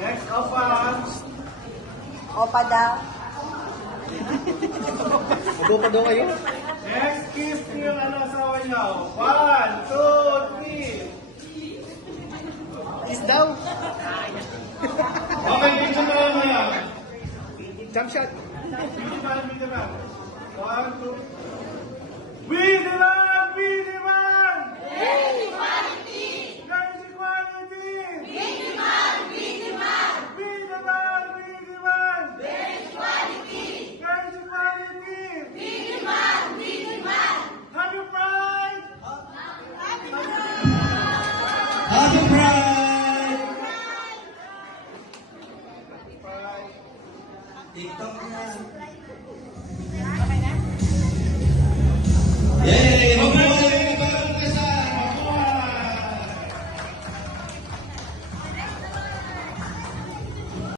Next, Opa. Opa daw. Mag-opa daw kayo? Next, kiss niyo yung asawa niyo. 1, 2, 3. Is daw. Okay, picture na lang maya. Jump shot. Video man. 1, 2. We demand! We demand! Raise equality! Raise equality! We demand! We demand! We demand! We demand! Raise equality! Raise equality! We demand! We demand! Happy Pride! Happy Pride! Pride! TikTok na.